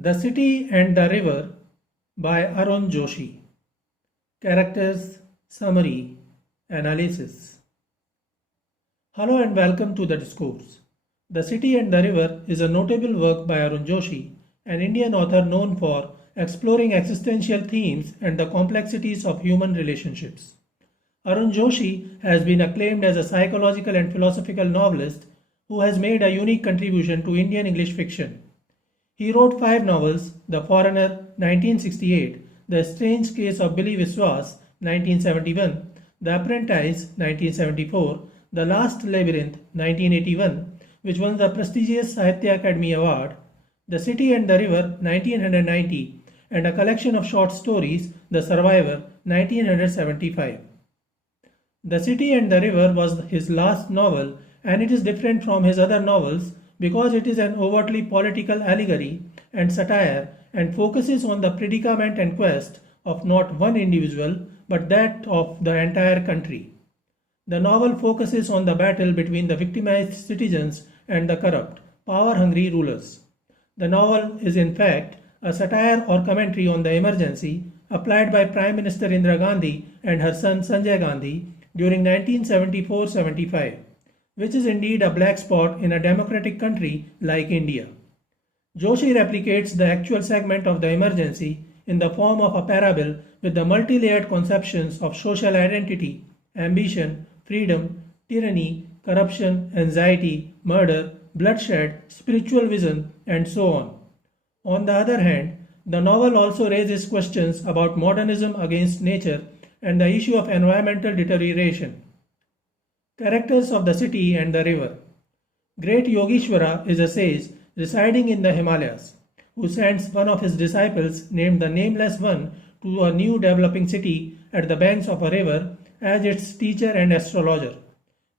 The City and the River by Arun Joshi. Characters, Summary, Analysis. Hello and welcome to the discourse. The City and the River is a notable work by Arun Joshi, an Indian author known for exploring existential themes and the complexities of human relationships. Arun Joshi has been acclaimed as a psychological and philosophical novelist who has made a unique contribution to Indian English fiction. He wrote 5 novels: The Foreigner 1968, The Strange Case of Billy Biswas 1971, The Apprentice 1974, The Last Labyrinth 1981, which won the prestigious Sahitya Akademi Award, The City and the River 1990, and a collection of short stories, The Survivor 1975. The City and the River was his last novel, and it is different from his other novels because it is an overtly political allegory and satire and focuses on the predicament and quest of not one individual but that of the entire country. The novel focuses on the battle between the victimized citizens and the corrupt, power-hungry rulers. The novel is in fact a satire or commentary on the emergency applied by Prime Minister Indira Gandhi and her son Sanjay Gandhi during 1974-75. Which is indeed a black spot in a democratic country like India. Joshi replicates the actual segment of the emergency in the form of a parable with the multi-layered conceptions of social identity, ambition, freedom, tyranny, corruption, anxiety, murder, bloodshed, spiritual vision, and so on. On the other hand, the novel also raises questions about modernism against nature and the issue of environmental deterioration. Characters of the City and the River. Great Yogeshwara is a sage residing in the Himalayas, who sends one of his disciples named the Nameless One to a new developing city at the banks of a river as its teacher and astrologer.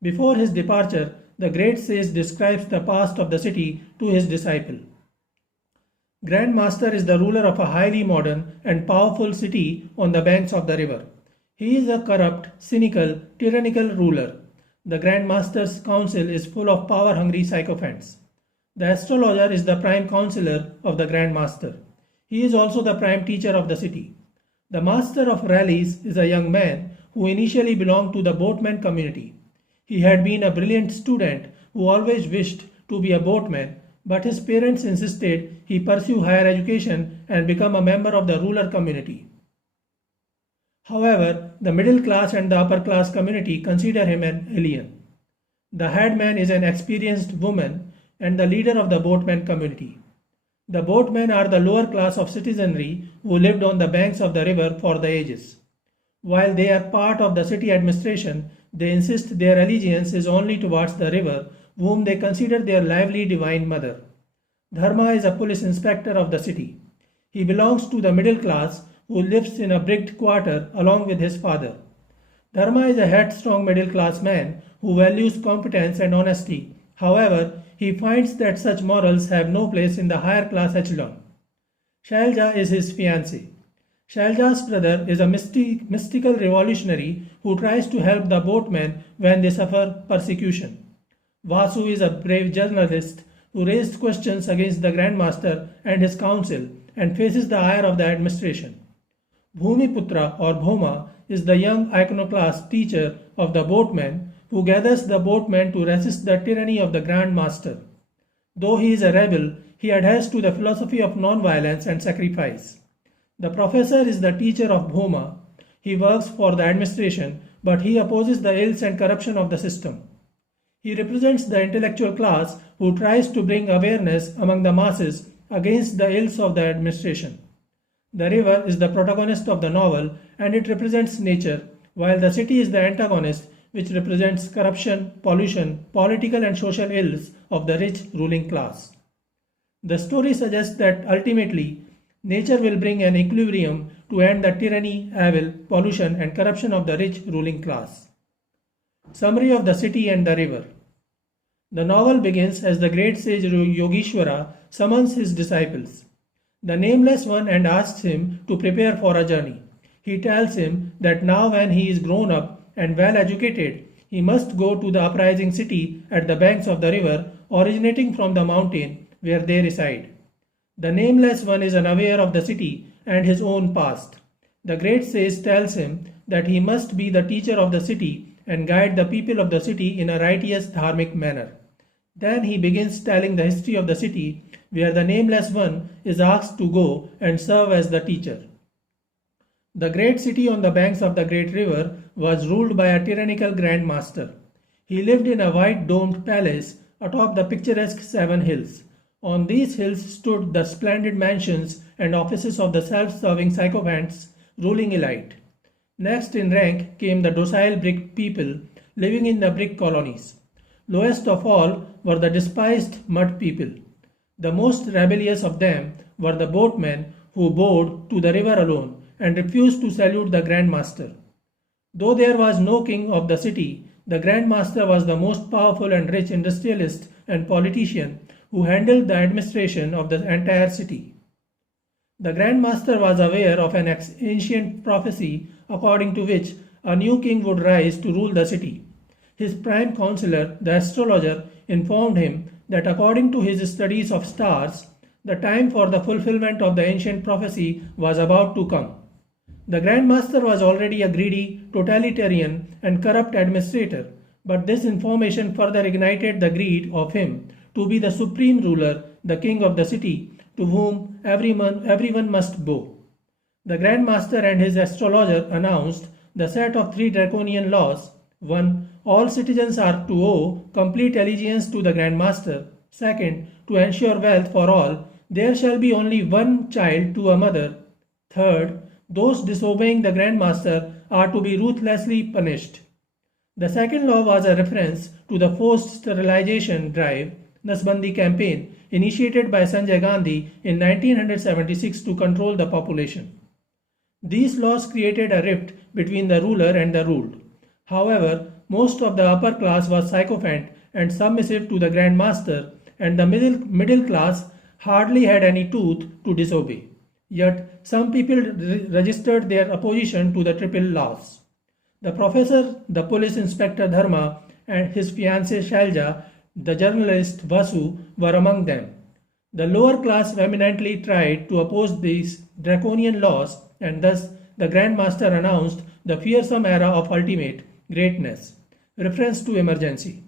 Before his departure, the great sage describes the past of the city to his disciple. Grand Master is the ruler of a highly modern and powerful city on the banks of the river. He is a corrupt, cynical, tyrannical ruler. The Grand Master's council is full of power-hungry sycophants. The astrologer is the prime counselor of the Grand Master. He is also the prime teacher of the city. The Master of Rallies is a young man who initially belonged to the boatmen community. He had been a brilliant student who always wished to be a boatman, but his parents insisted he pursue higher education and become a member of the ruler community. However, the middle class and the upper class community consider him an alien. The headman is an experienced woman and the leader of the boatman community. The boatmen are the lower class of citizenry who lived on the banks of the river for the ages. While they are part of the city administration, they insist their allegiance is only towards the river, whom they consider their lively divine mother. Dharma is a police inspector of the city. He belongs to the middle class who lives in a bricked quarter along with his father. Dharma is a headstrong middle-class man who values competence and honesty. However, he finds that such morals have no place in the higher class echelon. Shailja is his fiancée. Shailja's brother is a mystical revolutionary who tries to help the boatmen when they suffer persecution. Vasu is a brave journalist who raised questions against the Grand Master and his council and faces the ire of the administration. Bhumiputra or Bhoma is the young iconoclast teacher of the boatmen who gathers the boatmen to resist the tyranny of the Grand Master. Though he is a rebel, he adheres to the philosophy of non-violence and sacrifice. The professor is the teacher of Bhoma. He works for the administration, but he opposes the ills and corruption of the system. He represents the intellectual class who tries to bring awareness among the masses against the ills of the administration. The river is the protagonist of the novel and it represents nature, while the city is the antagonist, which represents corruption, pollution, political and social ills of the rich ruling class. The story suggests that ultimately, nature will bring an equilibrium to end the tyranny, evil, pollution and corruption of the rich ruling class. Summary of the City and the River. The novel begins as the great sage Yogeshwara summons his disciples. The Nameless One and asks him to prepare for a journey. He tells him that now when he is grown up and well educated, he must go to the uprising city at the banks of the river originating from the mountain where they reside. The nameless one is unaware of the city and his own past. The great sage tells him that he must be the teacher of the city and guide the people of the city in a righteous dharmic manner. Then he begins telling the history of the city where the nameless one is asked to go and serve as the teacher. The great city on the banks of the great river was ruled by a tyrannical grand master. He lived in a white domed palace atop the picturesque seven hills. On these hills stood the splendid mansions and offices of the self-serving sycophants ruling elite. Next in rank came the docile brick people living in the brick colonies. Lowest of all were the despised mud people. The most rebellious of them were the boatmen who bowed to the river alone and refused to salute the Grand Master. Though there was no king of the city, the Grand Master was the most powerful and rich industrialist and politician who handled the administration of the entire city. The Grand Master was aware of an ancient prophecy according to which a new king would rise to rule the city. His prime counselor, the astrologer, informed him that according to his studies of stars, the time for the fulfillment of the ancient prophecy was about to come. The Grand Master was already a greedy, totalitarian, and corrupt administrator, but this information further ignited the greed of him to be the supreme ruler, the king of the city, to whom everyone must bow. The Grand Master and his astrologer announced the set of 3 draconian laws. 1. All citizens are to owe complete allegiance to the Grand Master. 2. To ensure wealth for all, there shall be only one child to a mother. 3. Those disobeying the Grand Master are to be ruthlessly punished. The second law was a reference to the forced sterilization drive, Nasbandi campaign, initiated by Sanjay Gandhi in 1976 to control the population. These laws created a rift between the ruler and the ruled. However, most of the upper class was sycophant and submissive to the Grand Master, and the middle class hardly had any tooth to disobey. Yet, some people registered their opposition to the triple laws. The professor, the police inspector Dharma, and his fiancée Shailja, the journalist Vasu, were among them. The lower class vehemently tried to oppose these draconian laws, and thus the Grand Master announced the fearsome era of ultimate greatness, reference to emergency.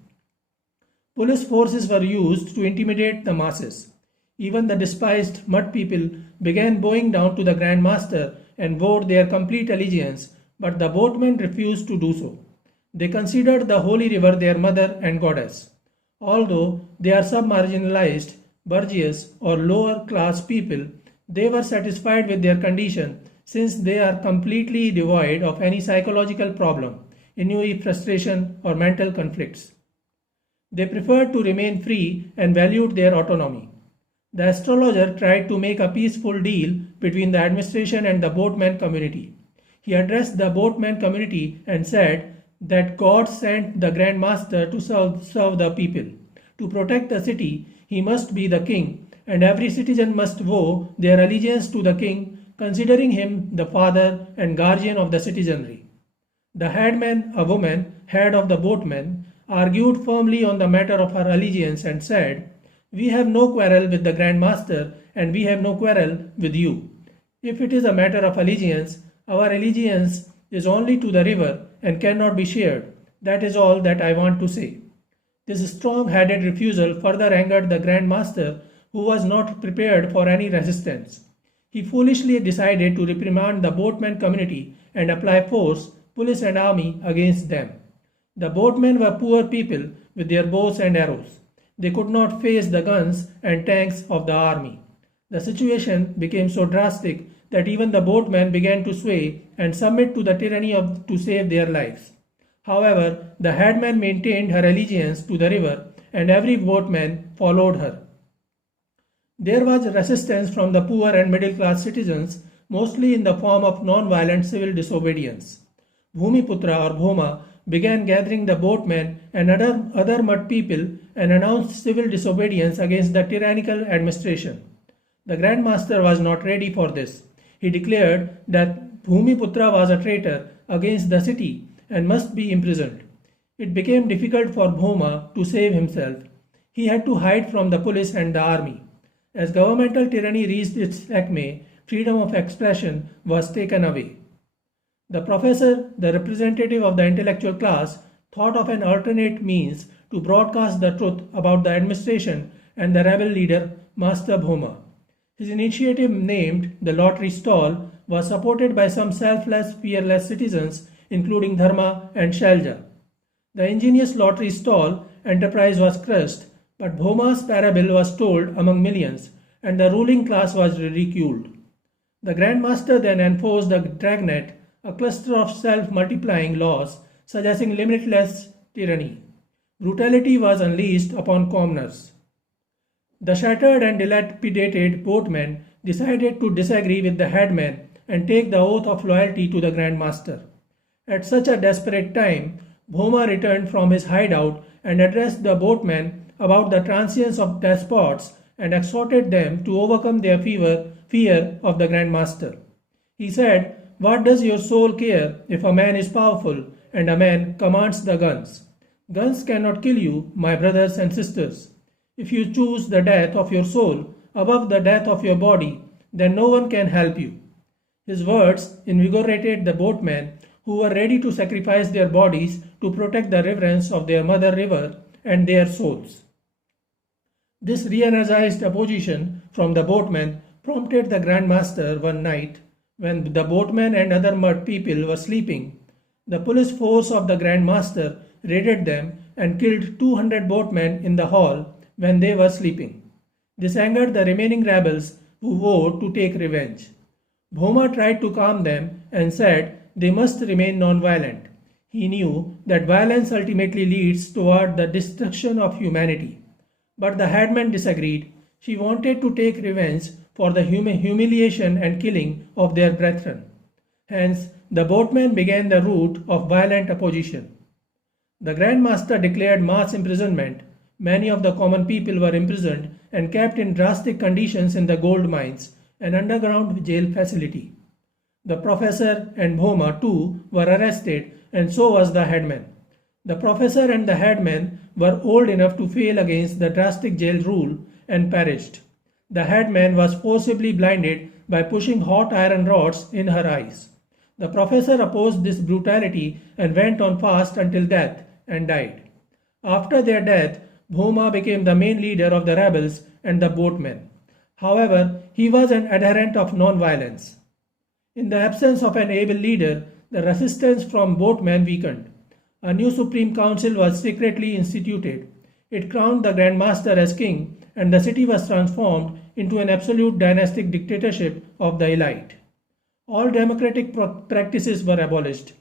Police forces were used to intimidate the masses. Even the despised mud people began bowing down to the Grand Master and vowed their complete allegiance, but the boatmen refused to do so. They considered the holy river their mother and goddess. Although they are sub-marginalized, bourgeois or lower class people, they were satisfied with their condition since they are completely devoid of any psychological problem, ennui, frustration or mental conflicts. They preferred to remain free and valued their autonomy. The astrologer tried to make a peaceful deal between the administration and the boatman community. He addressed the boatman community and said that God sent the Grand Master to serve the people. To protect the city, he must be the king, and every citizen must vow their allegiance to the king, considering him the father and guardian of the citizenry. The headman, a woman, head of the boatmen, argued firmly on the matter of her allegiance and said, "We have no quarrel with the Grand Master, and we have no quarrel with you. If it is a matter of allegiance, our allegiance is only to the river and cannot be shared. That is all that I want to say." This strong-headed refusal further angered the Grand Master, who was not prepared for any resistance. He foolishly decided to reprimand the boatman community and apply force, police and army against them. The boatmen were poor people with their bows and arrows. They could not face the guns and tanks of the army. The situation became so drastic that even the boatmen began to sway and submit to the tyranny to save their lives. However, the headman maintained her allegiance to the river, and every boatman followed her. There was resistance from the poor and middle-class citizens, mostly in the form of non-violent civil disobedience. Bhumiputra or Bhoma began gathering the boatmen and other mud people and announced civil disobedience against the tyrannical administration. The Grand Master was not ready for this. He declared that Bhumiputra was a traitor against the city and must be imprisoned. It became difficult for Bhoma to save himself. He had to hide from the police and the army. As governmental tyranny reached its acme, freedom of expression was taken away. The professor, the representative of the intellectual class, thought of an alternate means to broadcast the truth about the administration and the rebel leader, Master Bhoma. His initiative, named the lottery stall, was supported by some selfless, fearless citizens, including Dharma and Shailja. The ingenious lottery stall enterprise was crushed, but Bhoma's parable was told among millions, and the ruling class was ridiculed. The Grand Master then enforced the dragnet, a cluster of self-multiplying laws suggesting limitless tyranny. Brutality was unleashed upon commoners. The shattered and dilapidated boatmen decided to disagree with the headman and take the oath of loyalty to the Grand Master. At such a desperate time, Bhoma returned from his hideout and addressed the boatmen about the transience of despots and exhorted them to overcome their fear of the Grand Master. He said, "What does your soul care if a man is powerful and a man commands the guns? Guns cannot kill you, my brothers and sisters. If you choose the death of your soul above the death of your body, then no one can help you." His words invigorated the boatmen, who were ready to sacrifice their bodies to protect the reverence of their mother river and their souls. This re-energized opposition from the boatmen prompted the Grand Master one night, when the boatmen and other mud people were sleeping. The police force of the Grand Master raided them and killed 200 boatmen in the hall when they were sleeping. This angered the remaining rebels, who vowed to take revenge. Bhoma tried to calm them and said they must remain non-violent. He knew that violence ultimately leads toward the destruction of humanity. But the headman disagreed. She wanted to take revenge for the humiliation and killing of their brethren. Hence, the boatmen began the route of violent opposition. The Grand Master declared mass imprisonment. Many of the common people were imprisoned and kept in drastic conditions in the gold mines, an underground jail facility. The professor and Bhoma too were arrested, and so was the headman. The professor and the headman were old enough to fail against the drastic jail rule and perished. The headman was forcibly blinded by pushing hot iron rods in her eyes. The professor opposed this brutality and went on fast until death and died. After their death, Bhoma became the main leader of the rebels and the boatmen. However, he was an adherent of non-violence. In the absence of an able leader, the resistance from boatmen weakened. A new Supreme Council was secretly instituted. It crowned the Grand Master as king, and the city was transformed into an absolute dynastic dictatorship of the elite. All democratic practices were abolished.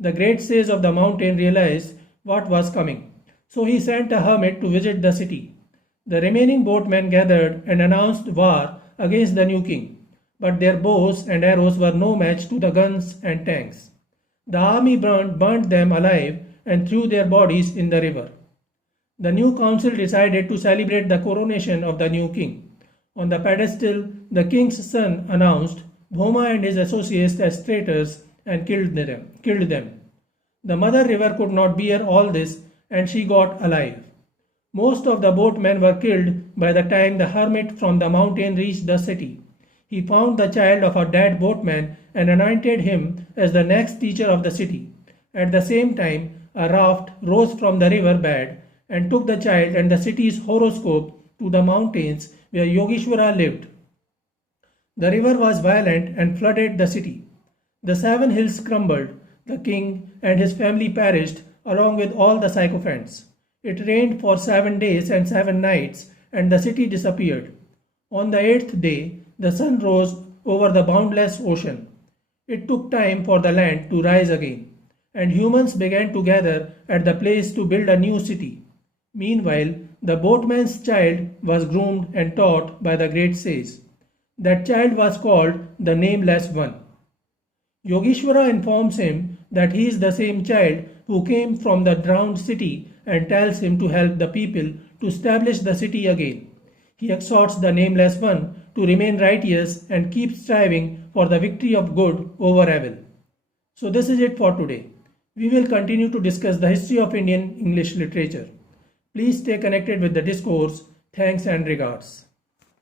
The great sage of the mountain realized what was coming, so he sent a hermit to visit the city. The remaining boatmen gathered and announced war against the new king, but their bows and arrows were no match to the guns and tanks. The army burned them alive and threw their bodies in the river. The new council decided to celebrate the coronation of the new king. On the pedestal, the king's son announced Bhoma and his associates as traitors and killed them. The mother river could not bear all this, and she got alive. Most of the boatmen were killed by the time the hermit from the mountain reached the city. He found the child of a dead boatman and anointed him as the next teacher of the city. At the same time, a raft rose from the river bed and took the child and the city's horoscope to the mountains where Yogeshwara lived. The river was violent and flooded the city. The 7 hills crumbled. The king and his family perished along with all the sycophants. It rained for 7 days and 7 nights, and the city disappeared. On the 8th day, the sun rose over the boundless ocean. It took time for the land to rise again, and humans began to gather at the place to build a new city. Meanwhile, the boatman's child was groomed and taught by the great sage. That child was called the Nameless One. Yogeshwara informs him that he is the same child who came from the drowned city and tells him to help the people to establish the city again. He exhorts the Nameless One to remain righteous and keep striving for the victory of good over evil. So this is it for today. We will continue to discuss the history of Indian English literature. Please stay connected with the discourse. Thanks and regards.